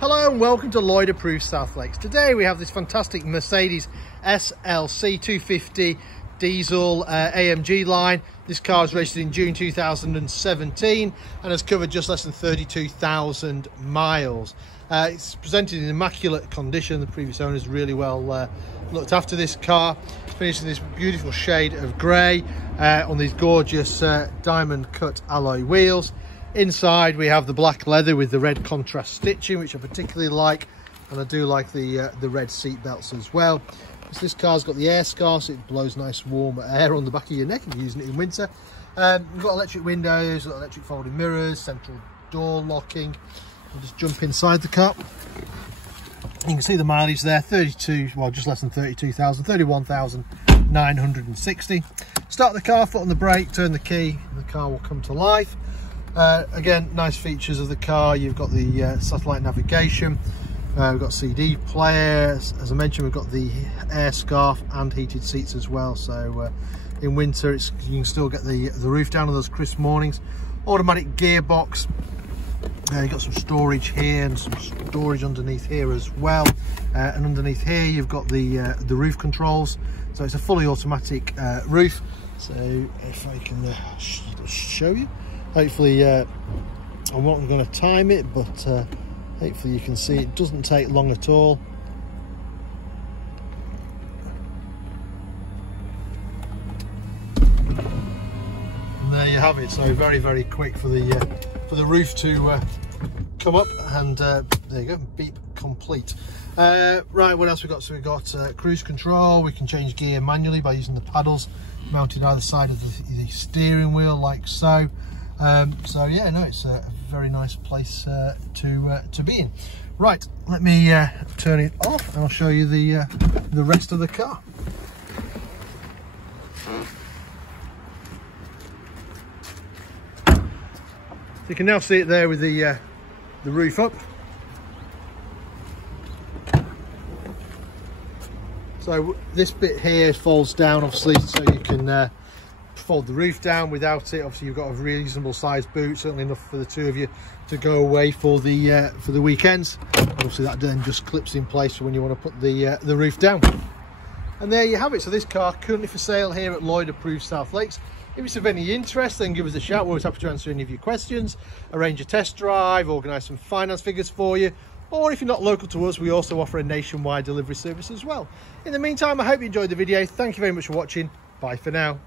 Hello and welcome to Lloyd Approved South Lakes. Today we have this fantastic Mercedes SLC 250 diesel AMG line. This car was registered in June 2017 and has covered just less than 32,000 miles. It's presented in immaculate condition. The previous owners really well looked after this car. It's finished in this beautiful shade of grey on these gorgeous diamond cut alloy wheels. Inside we have the black leather with the red contrast stitching, which I particularly like, and I do like the red seat belts as well. So this car's got the air scar, so it blows nice warm air on the back of your neck if you're using it in winter. We've got electric windows, electric folding mirrors, central door locking. We'll just jump inside the car. You can see the mileage there, 32, well just less than 32,000, 31,960. Start the car, foot on the brake, turn the key, and the car will come to life. Again, nice features of the car. You've got the satellite navigation, we've got CD player, as I mentioned we've got the air scarf and heated seats as well, so in winter you can still get the roof down on those crisp mornings. Automatic gearbox, you've got some storage here and some storage underneath here as well, and underneath here you've got the roof controls, so it's a fully automatic roof. So if I can show you, hopefully I'm not going to time it, but hopefully you can see it doesn't take long at all. And there you have it. So very quick for the roof to come up, and there you go, beep complete. Right, what else we got? So we've got cruise control. We can change gear manually by using the paddles mounted either side of the steering wheel, like so. So yeah, no, it's a very nice place to be in. Right, let me turn it off and I'll show you the rest of the car. You can now see it there with the roof up. So this bit here folds down, obviously, so you can fold the roof down. Without it, obviously, you've got a reasonable sized boot, certainly enough for the two of you to go away for the weekends. Obviously, that then just clips in place for when you want to put the roof down. And there you have it. So this car currently for sale here at Lloyd Approved South Lakes. If it's of any interest, then give us a shout. We're always happy to answer any of your questions, arrange a test drive, organise some finance figures for you. Or if you're not local to us, we also offer a nationwide delivery service as well. In the meantime, I hope you enjoyed the video. Thank you very much for watching. Bye for now.